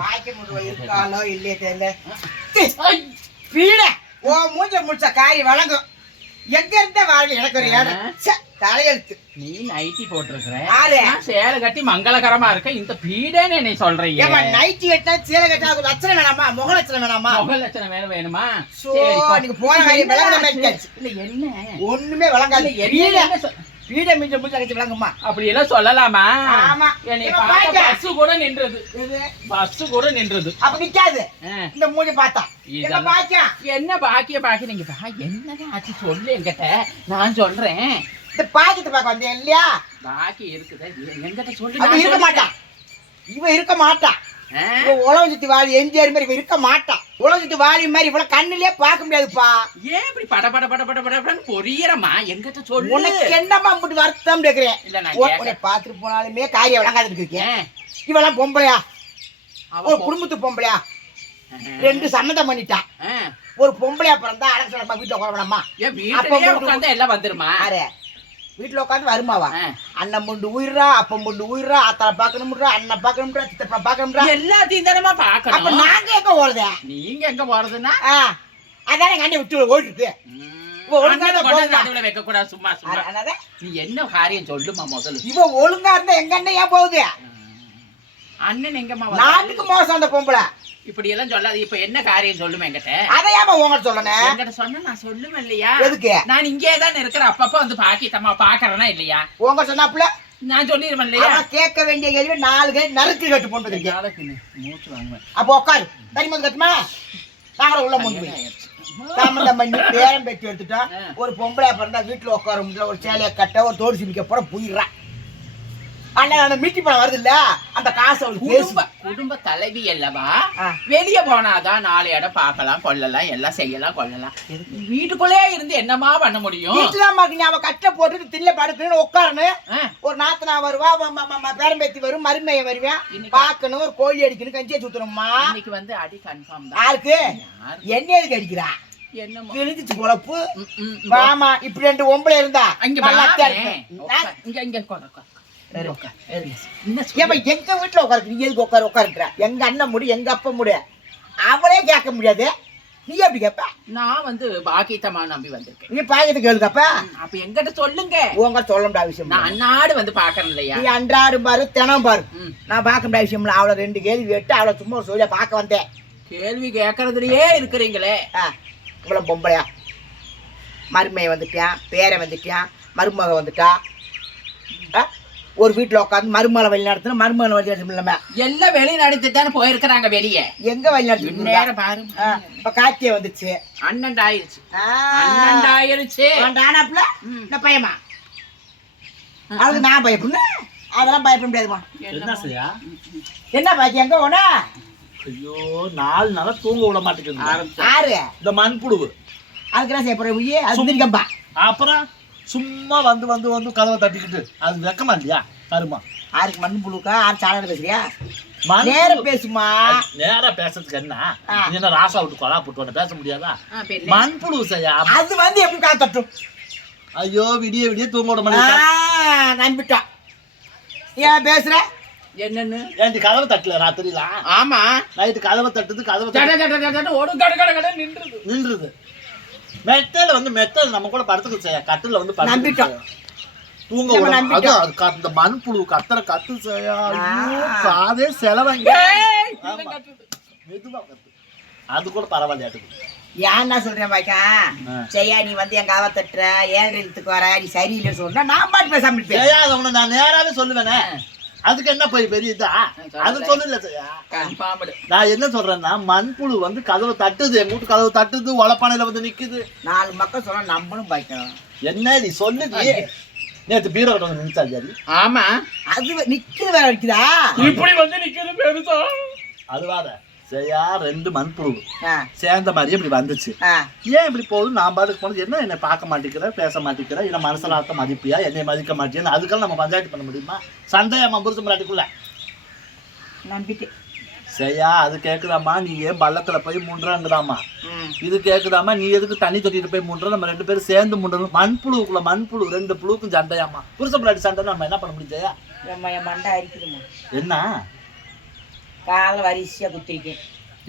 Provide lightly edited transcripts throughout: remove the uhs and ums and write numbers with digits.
பாய்க்க முடியும் இருக்காலோ இல்லையே தெரியல. பீட ஓ மூஞ்ச முடிச்ச காரி வழங்கும். எங்க இருந்த வாழ்க்கை எனக்கு ஒரு இடம் தலையெழுத்து. நீ நைட்டி போட்டிருக்கிறேன், சேலை கட்டி மங்களகரமா இருக்க, இந்த பீடன்னு நீ சொல்றீங்க. நைட்டி கட்டினா சேலை கட்டினா அது லட்சணம் வேணாமா? முக லட்சணம் வேணாமா? முக லட்சணம் வேணுமா? நீங்க போன காரியம் இல்ல, என்ன ஒண்ணுமே விளங்காது. பீட மிஞ்ச முடிச்ச கட்சி விளங்குமா? அப்படி எல்லாம் சொல்லலாமா? ஆமா, பஸ் கூட நின்றது, பஸ் கூட நின்றது. அப்ப நிக்காது இந்த மூஞ்சி பார்த்தா. என்ன பாக்கிய பாக்கி நீங்க என்னதான் ஆச்சு சொல்லு என்கிட்ட, நான் சொல்றேன். இந்த பாக்கியத்தை பார்க்க வந்தேன் இல்லையா? பாக்கி இருக்குதா என்கிட்ட சொல்லு. இருக்க மாட்டான், இவன் இருக்க மாட்டான். உலக சுத்தி வாழி எம்ஜிஆர் மாதிரி இருக்க மாட்டான். உலக சுத்தி வாழி மாதிரி இவ்வளவு கண்ணுலயே பார்க்க முடியாதுப்பா. ஏன் இப்படி பட பட பட பட படன்னு பொரியறமா? எங்கிட்ட சொல்லு. உனக்கு என்னமா அப்படி வருத்தம் கேக்குறேன். இல்ல நான் பாத்துட்டு போனாலுமே காரியம் விளங்காது இருக்கேன். இவெல்லாம் பொம்பளையா? ஒரு குடும்பத்து பொம்பளையா? 2 சம்மந்தம் பண்ணிட்டான். ஒரு பொம்பளையா பிறந்தா அடக்க வீட்டுல உட்காரணுமா? எல்லாம் வந்துருமா? வீட்டுல உட்காந்து வருமாவா? அண்ணன் முண்டு உயிரா, அப்பம் முண்டு உயிரா, ஆத்தால பாக்கணும்ன்றா, அண்ணன் பாக்கணும்ன்றா, சித்தப்பா பாக்கணும்ன்றா, எல்லாத்தையும் தானமா பாக்கணும். அப்ப நாங்க எங்க போறது? நீங்க எங்க போறதுன்னா அதானே எங்க அண்ணன் விட்டு ஓடிட்டு வைக்க கூடாது. சும்மா சும்மா நீ என்ன காரியம் சொல்லுமா முதல்ல. இவ ஒழுங்கா இருந்தா எங்க அண்ணன் ஏன் போகுது? அண்ணன் எங்கம்மா? நாட்டுக்கு மோசம் அந்த பொம்பளை. இப்படி எல்லாம் சொல்லாது. இப்ப என்ன காரியம் சொல்லுமே என்கிட்ட. அதையாம உங்ககிட்ட சொல்லணும். என்கிட்ட சொன்னா நான் சொல்லுவேன் இல்லையா? எதுக்கு? நான் இங்கே தான் இருக்கிறேன். அப்பப்ப வந்து பாக்கித்தம்மா பாக்குறேனா இல்லையா? உங்க சொன்னாப்புல நான் சொல்லிடுவேன் இல்லையா? கேட்க வேண்டிய கேள்வி 4 கேள்வி நறுக்கு கட்டு போட்டு மூச்சு வாங்குவேன். அப்போ உட்காரு. தனிமது கட்டுமா? நாங்களும் உள்ள முன்பு சம்பந்தம் பண்ணி பேரம் பேச்சு எடுத்துட்டோம். ஒரு பொம்பளை பிறந்தா வீட்டுல உட்கார முடியல, ஒரு சேலையை கட்ட, ஒரு தோடு சிமிக்க போற போயிடுறான். அண்ணன் மீட்டி பணம் வருது இல்ல, அந்த காசு அவளுக்கு குடும்ப தலைவி அல்லவா? வெளியே போனாதான் 4 இடம் பார்க்கலாம், கொள்ளலாம், எல்லாம் செய்யலாம், கொள்ளலாம். வீட்டுக்குள்ளே இருந்து என்னமா பண்ண முடியும்? அவ கட்ட போட்டு தில்ல படுக்கணும், உட்காரணும். ஒரு நாத்தனா வருவா, பேரம்பேத்தி வரும், மருமையை வருவேன், பாக்கணும், ஒரு கோழி அடிக்கணும், கஞ்சியை சுத்தணுமா? இன்னைக்கு வந்து அடி கன்ஃபார்ம் தான். யாருக்கு? என்ன எதுக்கு அடிக்கிறா? கிழிஞ்சிச்சு பொழப்பு. ஆமா, இப்படி 2 பொம்பளை இருந்தா எங்க வீட்டுல உட்காரு. நீ எதுக்கு உட்காருக்குற? எங்க அண்ணன் முடி, எங்க அப்பா முடி, அவளே கேட்க முடியாது. நீ எப்படி கேப்ப? நான் வந்து பாக்கியத்தமா நம்பி வந்திருக்கேன். நீ பாக்கியத்தை கேளுக்கப்ப. அப்ப எங்கிட்ட சொல்லுங்க. உங்க சொல்ல முடியாத விஷயம். நான் அன்னாடு வந்து பாக்குறேன் இல்லையா? நீ அன்றாடும் பாரு, தினம் பாரு. நான் பார்க்க முடியாத விஷயம் இல்ல. அவளை 2 கேள்வி கேட்டு அவளை சும்மா ஒரு சொல்லியா பார்க்க வந்தேன். கேள்வி கேட்கறதுலயே இருக்கிறீங்களே. இவ்வளவு பொம்பளையா? மருமையை வந்துட்டான், பேரை வந்துட்டான், மருமக வந்துட்டா. ஒரு வீட்டுல உட்காந்து மருமகளை வழி நடத்தணும், மருமகளை வழி நடத்தணும் இல்லாம எல்லாம் வெளி நடத்திட்டானே போயிருக்கிறாங்க. வெளியே எங்க வழி நடத்தி நேரம் பாரு. இப்ப காய்ச்சே வந்துச்சு, அண்ணன் ஆயிருச்சு, அண்ணன் ஆயிருச்சு. ஆனாப்புல இந்த பையமா அதுக்கு நான் பயப்படணும். அதெல்லாம் பயப்பட முடியாதுமா. என்ன செய்யா? என்ன பாக்கி எங்க போனா? ஐயோ, 4 நாளா தூங்க விட மாட்டேங்குது. யாரு? இந்த மண்புழு. அதுக்கு என்ன செய்ய போற? அது அப்புறம் சும்மா வந்து வந்து வந்து கதவை தட்டிக்கிட்டு அது வெக்கமா இல்லையா? கருமா யாருக்கு? மண் புழுக்கா? யாரு சாலையில பேசுறியா? நேரம் பேசுமா. நேரா பேசுறதுக்கு என்ன ராசா விட்டு கொலா போட்டு பேச முடியாதா? மண்புழு செய்யா. அது வந்து எப்படி கால தட்டும்? ஐயோ, விடிய விடிய தூங்க விட மாட்டேன். நம்பிட்டா. ஏன் பேசுற? என்னன்னு ஏன்டி கதவை தட்டல ராத்திரில? ஆமா, நைட்டு கதவை தட்டுது, கதவை நின்றுது. மெத்தல வந்து மெத்தல் நம்ம கூட படுத்துக்கு செய்ய, கட்டில வந்து நம்பிட்டோம் தூங்க விட. அந்த மண்புழு கத்துற கத்து செய்யா. காதே செலவங்க. மெதுவா கத்து, அது கூட பரவாயில்லையாட்டு. ஏன்னா சொல்றேன் பாக்கா, செய்யா நீ வந்து எங்க அவ தட்டுற, 7 வர, நீ சரியில்லைன்னு சொன்னா நான் பாட்டு பேசாம செய்யாதவன நான் நேராவே சொல்லுவேனே. அதுக்கு என்ன பெரிய இதா? அது சொல்லல செய்யா. நான் என்ன சொல்றேன்னா, மண்புழு வந்து கதவை தட்டுது, எங்க வீட்டு கதவை தட்டுது, ஒலப்பானையில வந்து நிக்குது. 4 மக்கள் சொன்னா நம்பணும் பாய்க்கணும். என்ன நீ சொல்லுது? நேத்து பீரோ கிட்ட வந்து நின்னுச்சா ஜாரி? ஆமா, அது நிக்குது வேற நிக்குதா? இப்படி வந்து நிக்குது பெருசா. அதுவாத செய்யா 2 மண்புழு சேர்ந்த மாதிரி இப்படி வந்துச்சு. ஏன் இப்படி போகுது? நான் பாட்டுக்கு போனது என்ன, என்னை பார்க்க மாட்டேங்கிற, பேச மாட்டேங்கிற, இல்லை மனசலாத்த மதிப்பியா, என்னை மதிக்க மாட்டேன்னு அதுக்கெல்லாம் நம்ம பஞ்சாயத்து பண்ண முடியுமா? சண்டையாமா புரிசு மாட்டிக்குள்ள நம்பிட்டு செய்யா. அது கேக்குதாமா, நீ ஏன் பள்ளத்துல போய் முண்டுறாங்கதாமா. இது கேக்குதாமா, நீ எதுக்கு தண்ணி தொட்டிட்டு போய் முண்டுற, நம்ம 2 பேரும் சேர்ந்து முண்டணும். மண்புழுக்குள்ள மண்புழு 2 புழுக்கும் சண்டையாமா. புருஷ பிள்ளாடி சண்டை நம்ம என்ன பண்ண முடியும்? மண்டை அரிக்குதுமா. என்ன காதில் வரிசையாக குத்திருக்கேன்.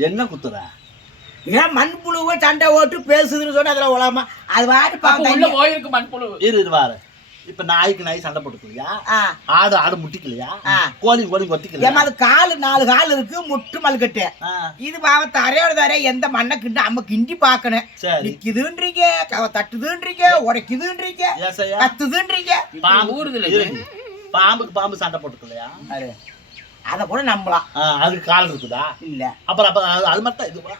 என்ன குத்துற? ஏன் மண்புழுவை சண்டை ஓட்டு பேசுதுன்னு சொன்னா அதில் உலகமா அது வாட்டு உள்ள பார்த்து போயிருக்கு மண்புழு. இரு வாரு. இப்ப நாய்க்கு நாய் சண்டை போட்டுக்கலையா? ஆடு ஆடு முட்டிக்கலையா? கோழி கோழி கொத்திக்கலையா? ஏமா அது காலு 4 கால் இருக்கு, முட்டு மல்கட்டு. இது பாவ தரையோட தரைய எந்த மண்ணை கிண்ட அம்ம கிண்டி பாக்கணும். நிக்குதுன்றீங்க, தட்டுதுன்றீங்க, உடைக்குதுன்றீங்க, கத்துதுன்றீங்க. பாம்புக்கு பாம்பு சண்டை போட்டுக்கலையா? அத கூட நம்பலாம். அதுக்கு கால் இருக்குதா? இல்ல. அப்புறம் அது மட்டும் இது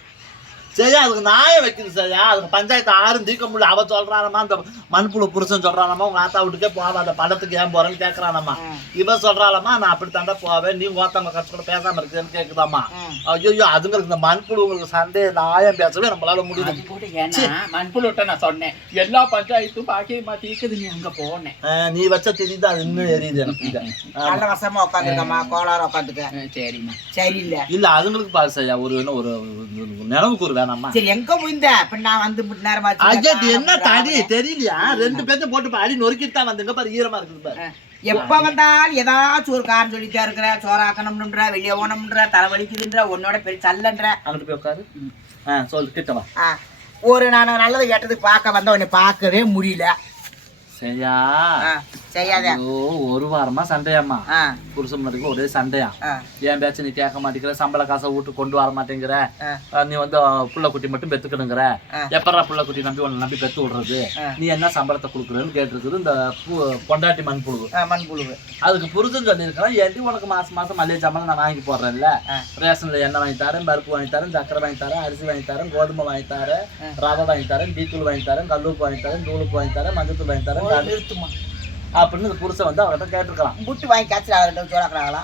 சரியா அதுக்கு நாய வைக்குது சரியா? அதுக்கு பஞ்சாயத்து ஆறும் தீர்க்க முடியல. அவ சொல்றானம்மா அந்த மண்புழு புருஷன் சொல்றானம்மா உங்க ஆத்தா வீட்டுக்கே போவா அந்த படத்துக்கு ஏன் போறேன்னு கேக்குறானம்மா. இவ சொல்றாளம்மா நான் அப்படித்தாண்டா போவேன், நீ ஓத்தவங்க கஷ்டம் பேசாம இருக்குன்னு கேக்குதாம்மா. ஐயோ அதுங்களுக்கு இந்த மண்புழு உங்களுக்கு சண்டே நாயம் பேசவே நம்மளால முடியுது. மண்புழு நான் சொன்னேன் எல்லா பஞ்சாயத்தும் பாக்கியமா தீக்குது, நீ அங்க போனேன். நீ வச்ச தெரியுது அது இன்னும் எரியுது எனக்கு. நல்ல வசமா உட்காந்துருக்கம்மா, கோளார உட்காந்துக்க. சரிம்மா சரியில்லை இல்ல அதுங்களுக்கு பாரு சரியா ஒரு நினைவுக்கு ஒரு வேணாமா. சரி எங்க போயிருந்த இப்ப நான் வந்து நேரமா என்ன தடி தெரியலையா? 2 பேர்த்த போட்டு அடி நொறுக்கிட்டு தான் வந்துங்க பாரு, ஈரமா இருக்குது பாரு. எப்ப வந்தாலும் ஏதாச்சும் ஒரு காரணம் சொல்லிட்டே இருக்கிற, சோறாக்கணும்ன்ற, வெளியே ஓனம்ன்ற, தலைவலிக்குதுன்ற, உன்னோட பெரிய சல்லன்ற. அங்கிட்டு போய் உட்காரு. சொல்லு கிட்டவா. ஒரு நான் நல்லது கேட்டதுக்கு பார்க்க வந்த உன்னை பார்க்கவே முடியல. சரியா? செய்யாத. ஒரு வாரமா சண்டையாம்மா, புருஷன் மதிக்கு ஒரே சண்டையா. ஏன் பேச்சு நீ கேட்க மாட்டேங்கிற, சம்பள காசை வீட்டு கொண்டு வர மாட்டேங்கிற, நீ வந்து புள்ள குட்டி மட்டும் பெத்துக்கணுங்கிற, எப்படா புள்ள குட்டி நம்பி உன்னை நம்பி பெத்து விடுறது, நீ என்ன சம்பளத்தை கொடுக்குறன்னு கேட்டிருக்குது இந்த பொண்டாட்டி மண்புழு. அதுக்கு புருஷன் சொல்லியிருக்கிறேன், ஏட்டி உனக்கு மாசம் மாசம் மல்லிகை சம்பளம் நான் வாங்கி போடுறேன்ல, ரேஷன்ல எண்ணெய் வாங்கி தரேன், பருப்பு வாங்கி தரேன், சக்கரை வாங்கி தரேன், அரிசி வாங்கி தரேன், கோதுமை வாங்கி தரேன், ரவை வாங்கி தரேன், டீத்தூள் வாங்கி தரேன், கல்லூப்பு வாங்கி தரேன், தூளுப்பு வாங்கி தரேன், மஞ்சத்தூள் வாங்கி தரேன் அப்படின்னு இந்த புருஷன் வந்து அவர்கிட்ட கேட்டிருக்கலாம். புட்டு வாங்கி காய்ச்சல் அவர்கிட்ட சொல்றாங்களா?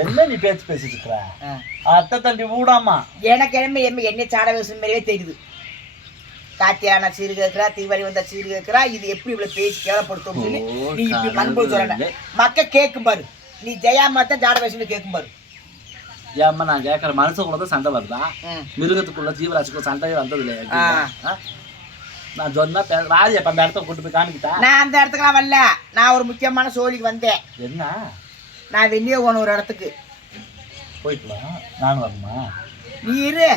என்ன நீ பேச்சு பேசிட்டு இருக்கிற? அத்தை தண்டி ஊடாமா எனக்கு என்ன சாட விஷயம் மாதிரியே தெரியுது. காத்தியான சீரு கேட்கிறா, தீபாவளி வந்த சீரு கேட்கிறா, இது எப்படி இவ்வளவு பேசி கேவலப்படுத்தும் சொல்லி நீ இப்படி மண்புழு சொல்ற. மக்க கேட்கும் பாரு, நீ ஜெயாமத்தான் ஜாட வயசுல கேட்கும் பாரு. ஏம்மா நான் கேட்கற மனுஷன் கூட சண்டை வருதா? மிருகத்துக்குள்ள ஜீவராசிக்குள்ள சண்டையே வந்தது இல்லையா? நான் சொன்னா ராஜி அப்ப அந்த இடத்த கூட்டு போய் காமிக்கிட்டா? நான் அந்த இடத்துக்குலாம் வரல, நான் ஒரு முக்கியமான சோழிக்கு வந்தேன். என்ன? நான் வெளியே போன ஒரு இடத்துக்கு போயிட்டுலாம் நானும் வரணுமா? நீ இரு,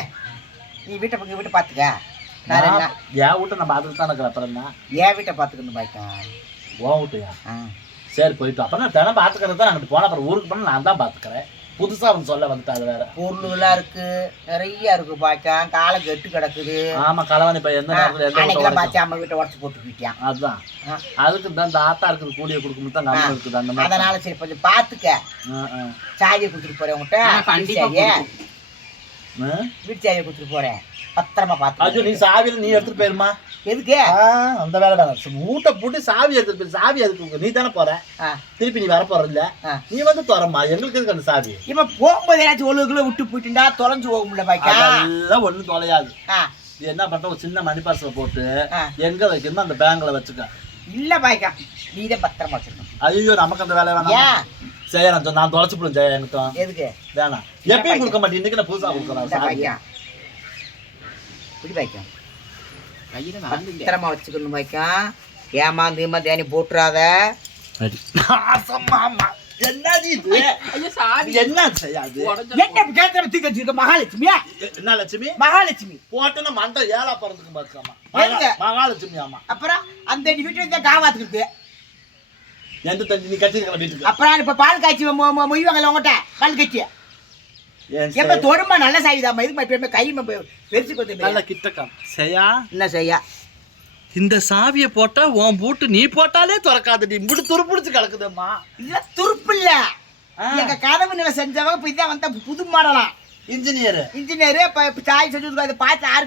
நீ வீட்டை பார்த்துக்க. என் வீட்டை நான் பார்த்துட்டு தான் இருக்கிறேன். அப்புறம் என்ன என் வீட்டை பார்த்துக்கணும் பாய்க்கா? உன் வீட்டையா? சரி போயிட்டு அப்புறம் நான் தினம் பார்த்துக்கிறது தான். அங்கிட்டு போன அப்புறம் ஊருக்கு போனால் நான் தான் பார்த்துக்கிறேன். புதுசா அவன் சொல்ல வந்துட்டாரு. வேற பொருள்லாம் இருக்கு, நிறைய இருக்கு பாய்க்கா. காலை கெட்டு கிடக்குது. ஆமா கலவாணி இப்ப எந்த நேரத்துல பாய்ச்சா அம்மா வீட்டை உடச்சு போட்டுக்கிட்டியான். அதுதான் அதுக்கு தான் இந்த ஆத்தா இருக்குது கூடிய கொடுக்கும் தான் நம்ம இருக்குது அந்த மாதிரி. அதனால சரி கொஞ்சம் பாத்துக்க. சாவியை கொடுத்துட்டு போறேன் உங்கள்கிட்ட. வீட்டு சாவியை கொடுத்துட்டு போறேன், பத்திரமா பாத்து. ஐயோ நீ சாவியில நீ எடுத்துட்டு போயிருமா? எதுக்கு அந்த வேலை வேணாம். மூட்டை போட்டு சாவி எடுத்துட்டு போய் சாவி எதுக்கு? நீ தானே போற, திருப்பி நீ வர போற இல்ல, நீ வந்து தரமா எங்களுக்கு எதுக்கு அந்த சாவி? இப்ப போகும்போது ஏதாச்சும் 1 கிலோ விட்டு போயிட்டுண்டா தொலைஞ்சு போக முடியல பாய்க்கா. எல்லாம் ஒண்ணும் தொலையாது. இது என்ன பண்ற, ஒரு சின்ன மணி பர்ஸ்ல போட்டு எங்க வைக்கணுமோ அந்த பேங்க்ல வச்சுக்க. இல்ல பாய்க்கா, நீதான் பத்திரமா வச்சிருக்கணும். ஐயோ நமக்கு அந்த வேலை வேணாம். சரி நான் தொலைச்சு போடுவேன் ஜெயா. எனக்கு எதுக்கு வேணாம், எப்பயும் கொடுக்க மாட்டேன். இன்னைக்கு நான் புதுசா கொடுக்குறேன். இப்படி பாய்க்கா பத்திரமா வச்சுக்கணும் பாய்க்கா. ஏமாந்து ஏமாந்து போட்டுறாத. மகாலட்சுமி மகாலட்சுமி போட்டு மண்டை ஏழா பறந்துக்கு மகாலட்சுமி. ஆமா அப்புறம் அந்த வீட்டு காவாத்துக்கு எந்த தண்ணி நீ கட்டிருக்க வீட்டுக்கு. அப்புறம் இப்ப பால் காய்ச்சி மொய்வாங்கல்ல உங்கள்கிட்ட பால் காய்ச்சி எப்ப தொடுமா நல்ல சாவிதாமா. இதுக்கு கை பெருசு கொஞ்சம் நல்ல கிட்டக்கா செய்யா. என்ன செய்யா? இந்த சாவியை போட்டா உன் பூட்டு நீ போட்டாலே திறக்காது. இப்படி துருப்பிடிச்சு கிடக்குதும்மா. இல்ல துருப்பு இல்ல, எங்க கதவு நிலை செஞ்சவங்க இப்ப இதான் வந்த புது மாடலாம். இன்ஜினியர் இப்ப சாய் செஞ்சு அதை பார்த்து யாரு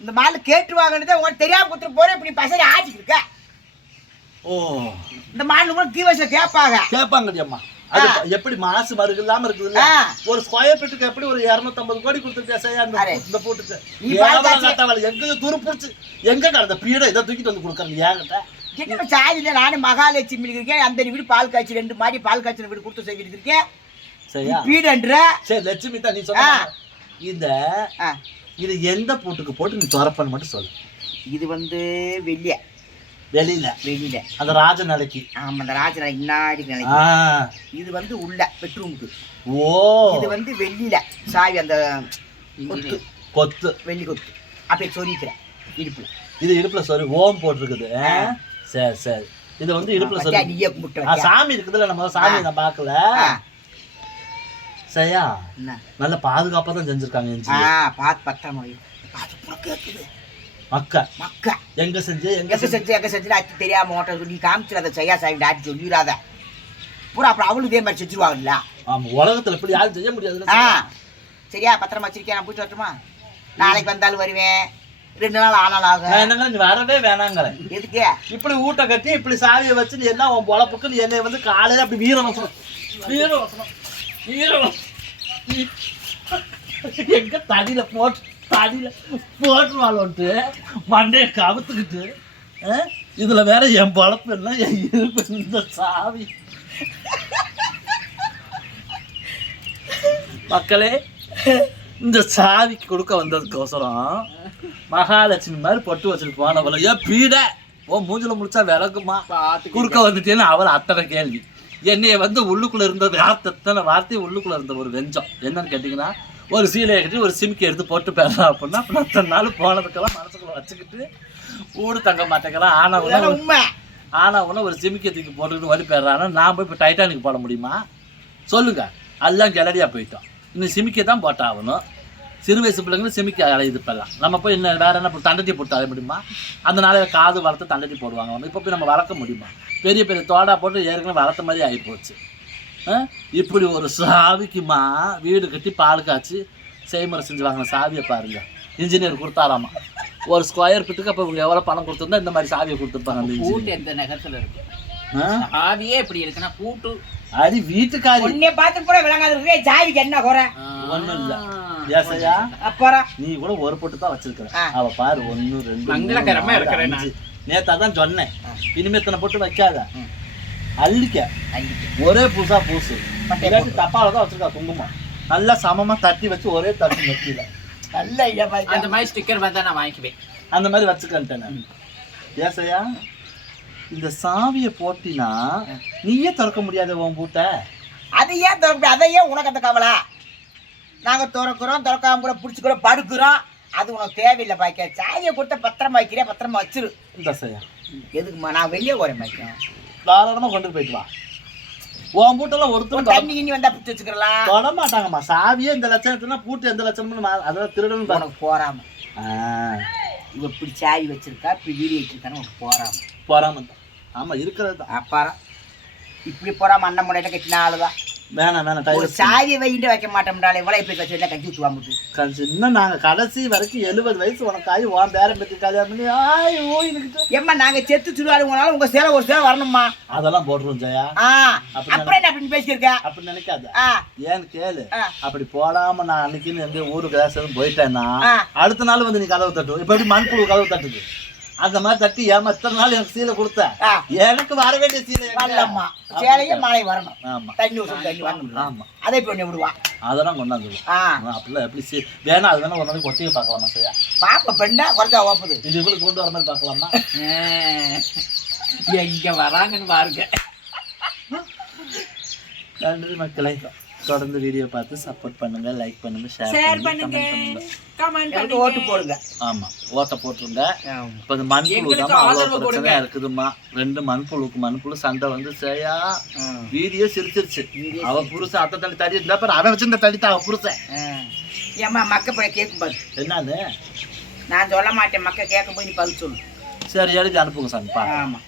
இந்த மாலை கேட்டுவாங்கன்னு உங்களுக்கு தெரியாம கொடுத்துட்டு போறேன். இப்படி பசங்க ஆச்சிட்டு இருக்க. ஓ இந்த மாடல் கூட கீவஸ்ல கேட்பாங்க. அது எப்படி மாசு மருகு இல்லாம இருக்குது. ஒரு ஸ்கொயர் ஃபீட்டுக்கு எப்படி ஒரு 250 கோடி கொடுத்துருக்கேன் இந்த போட்டுக்கு. எங்க துருப்பிடிச்சு எங்க கடந்த பீட இதை தூக்கிட்டு வந்து கொடுக்கறது என்கிட்ட. சாதியில நானும் மகாலட்சுமி இருக்கேன். அந்த வீடு பால் காய்ச்சி 2 மாடி பால் காய்ச்சல் வீடு கொடுத்து செஞ்சுட்டு இருக்கேன். வீடுன்ற சரி லட்சுமி தான் நீ சொன்ன. இது எந்த பூட்டுக்கு போட்டு நீ திறப்பன்னு மட்டும் சொல்லு. இது வந்து வெள்ளிய வெளியில வெளியில அந்த ராஜ நிலைக்கு. ஆமா, அந்த ராஜனை இன்னாடி நிலைக்கு. இது வந்து உள்ள பெட்ரூமுக்கு. ஓ, இது வந்து வெளியில சாவி அந்த கொத்து கொத்து வெள்ளி கொத்து அப்படியே சொரிக்கிறேன் இடுப்புல. இது இடுப்புல சொரி ஓம் போட்டிருக்குது. சரி சரி. இது வந்து இடுப்புல சொரி நீயே கும்பிட்டு சாமி இருக்குதுல்ல, நம்ம சாமி நான் பார்க்கல. சரியா, நல்ல பாதுகாப்பா தான் செஞ்சிருக்காங்க. பார்த்து பத்திரமா கேக்குது. மக்கா மக்கா எங்க செஞ்சு அச்சு தெரியாம ஓட்ட சொல்லி காமிச்சு அதை செய்யா சாமி ஆட்டி சொல்லிடாத பூரா. அப்புறம் அவளும் இதே மாதிரி செஞ்சுருவாங்கல்ல. ஆமா, உலகத்துல இப்படி யாரும் செய்ய முடியாது. சரியா, பத்திரமா வச்சிருக்கேன். நான் போயிட்டு வரட்டுமா? நாளைக்கு வந்தாலும் வருவேன், 2 நாள் ஆனாலும் ஆகும். நீ வரவே வேணாங்கிற. எதுக்கு இப்படி ஊட்ட கட்டி இப்படி சாவியை வச்சு நீ எல்லாம் உன் பொழப்புக்கு என்னை வந்து காலையில அப்படி வீரவசனம் எங்க தடியில போட்டுருவாளோன்ட்டு மண்டையை கவுத்துக்கிட்டு இதுல வேற என் பொழப்பு எல்லாம் என் இருப்பு இந்த சாவி. மக்களே, இந்த சாவிக்கு கொடுக்க வந்ததுக்கோசரம் மகாலட்சுமி மாதிரி பொட்டு வச்சுட்டு போனவள ஏன் பீட ஓ மூஞ்சில முடிச்சா விளக்குமா குறுக்க வந்துட்டேன்னு அவள் அத்தனை கேள்வி. என்னைய வந்து உள்ளுக்குள்ள இருந்த வார்த்தை உள்ளுக்குள்ள இருந்த ஒரு வெஞ்சம் என்னன்னு கேட்டீங்கன்னா, ஒரு சீலையை கட்டி ஒரு சிமிக்கி எடுத்து போட்டு போயிடலாம் அப்படின்னா அத்தனை நாள் போனதுக்கெல்லாம் மனசுக்குள்ள வச்சுக்கிட்டு ஊடு தங்க மாட்டேங்கிறான். ஆனா ஒரு சிமிக்கி தூக்கி போட்டுக்கிட்டு வழி போயிடுறான்னா நான் போய் இப்போ டைட்டானிக் போட முடியுமா சொல்லுங்க? எல்லாம் கிளடியா போயிட்டோம். இன்னும் சிமிக்கை தான் போட்டாகணும். சிறு வயசு பிள்ளைங்களும் சிமிக்கி அலையுது இப்பெல்லாம். நம்ம போய் இன்னும் வேற என்ன தண்டட்டி போட்டு அலைய முடியுமா? அந்த நாளைய காது வளர்த்து தண்டட்டி போடுவாங்க. இப்போ போய் நம்ம வளர்க்க முடியுமா? பெரிய பெரிய தோடா போட்டு ஏற்கனவே வளர்த்த மாதிரி ஆகிப்போச்சு. இப்படி ஒரு சாவிக்குமா வீடு கட்டி பால் காய்ச்சி செய்முறை செஞ்சு வாங்கின சாவியை பாருங்க. இன்ஜினியர் கொடுத்தாராமா ஒரு ஸ்கொயர் ஃபீட்டுக்கு. அப்போ இவங்க எவ்வளோ பணம் கொடுத்துருந்தா இந்த மாதிரி சாவியை கொடுத்துருப்பாங்க. அந்த பூட்டு எந்த நகரத்தில் இருக்கு? சாவியே எப்படி இருக்குன்னா பூட்டு அது வீட்டுக்காரி உன்னை பார்த்து கூட விளங்காது. சாவிக்கு என்ன குறை? ஒன்றும் இல்லை. ஏசையா, அப்புறம் நீ கூட ஒரு பொட்டு தான் வச்சிருக்க. அவ பாரு 1 2 மங்களகரமா இருக்கிறேன். நேத்தா தான் சொன்னேன், இனிமே இத்தனை பொட்டு வைக்காத, அள்ளிக்க ஒரே பூசா பூசு. தப்பால தான் வச்சிருக்கா குங்குமம். நல்லா சமமா தட்டி வச்சு ஒரே தட்டி நெத்தியில நல்ல ஐடியா. அந்த மாதிரி ஸ்டிக்கர் வந்தா நான் வாங்கிக்குவேன். அந்த மாதிரி வச்சுக்கிட்டேன். ஏசையா, இந்த சாவியை போட்டினா நீயே திறக்க முடியாத உன் பூட்டை. அதை ஏன் திறக்க? அதையே உனக்கு அந்த கவலை. நாங்கள் திறக்காம கூட பிடிச்சி கூட படுக்கிறோம். அது உனக்கு தேவையில்லை. பாய்க்க சாவியை கொடுத்த பத்திரமா வைக்கிறேன், பத்திரமா வச்சிரு. இந்த செய்யா எதுக்குமா? நான் வெளியே போறேன். பாய்க்கேன் தாராளமா கொண்டு போயிட்டு வா. உன் பூட்டெல்லாம் ஒருத்தரும் தண்ணி கிண்ணி வந்தா பிடிச்சி வச்சுக்கலாம். தொட மாட்டாங்கம்மா. சாவியே இந்த லட்சணத்துனா பூட்டு எந்த லட்சணம்னு அதெல்லாம் திருடணும். உனக்கு போறாம இவ இப்படி சாவி வச்சிருக்கா, இப்படி வீடு வச்சிருக்கான்னு உனக்கு போறாம. ஆமா, இருக்கிறது தான். அப்பாரம் இப்படி போறாம அண்ணன் முறையில கட்டின ஆளுதான். வேணாம் சாவியை வைகிட்டு வைக்க மாட்டோம்டாலே இவ்வளோ இப்படி கட்சி வச்சா கஞ்சி ஊற்றுவாங்க. இன்னும் நாங்கள் கடைசி வரைக்கும் 70 வயசு உனக்கு ஆகி உன் பேரம் பற்றி கல்யாணம் பண்ணி ஆய் ஓய்ந்துக்கிட்டு ஏம்மா நாங்கள் செத்து சொல்லுவாருங்கனாலும் உங்கள் சேலை ஒரு சேலை வரணும்மா. அதெல்லாம் போட்டுருவோம் ஜெயா. அப்புறம் என்ன அப்படின்னு பேசியிருக்கேன் அப்படி நினைக்காத. ஏன்னு கேளு. அப்படி போடாம நான் அன்னைக்குன்னு எங்க ஊருக்கு ஏதாவது போயிட்டேன்னா அடுத்த நாள் வந்து நீ கதவு தட்டுவோம். இப்ப எப்படி மண்புழு கதவு தட்டுது அந்த மாதிரி தட்டி ஏமா இத்தனை நாள் எனக்கு சீலை கொடுத்த எனக்கு வர வேண்டிய சீலை வரலம்மா. சேலையே மாலை வரணும். ஆமா, தண்ணி வரணும். ஆமா, அதை பண்ணி விடுவா. அதெல்லாம் கொண்டாந்துருவோம். அப்படிலாம் எப்படி வேணா அது வேணா ஒரு நாளைக்கு ஒட்டியை பார்க்கலாமா? சரியா பாப்ப பெண்ணா குறைஞ்சா ஓப்புது. இது இவளுக்கு கொண்டு வர மாதிரி பார்க்கலாமா? எங்க வராங்கன்னு பாருங்க. நன்றி மக்களே. தொடர்ந்து வீடியோ பார்த்து சப்போர்ட் பண்ணுங்க, லைக் பண்ணுங்க, ஷேர் பண்ணுங்க, கமெண்ட் பண்ணுங்க, ஓட்டு போடுங்க. ஆமா, ஓட்ட போட்டுருங்க. இப்போ இந்த மண்புழு தான் பிரச்சனையா இருக்குதுமா. 2 மண்புழு சண்டை வந்து சரியா வீடியோ சிரிச்சிருச்சு. அவ புருஷன் அத்தை தள்ளி தடி இருந்தா பாரு, அவன் வச்சிருந்த தடித்தான் அவ புருஷன். ஏமா மக்க போய் கேட்கும் பாரு. என்னன்னு நான் சொல்ல மாட்டேன். மக்க கேட்கும் போய் நீ பதில் சொல்லு. சரி, எழுதி அனுப்புங்க சாமி. ஆமா.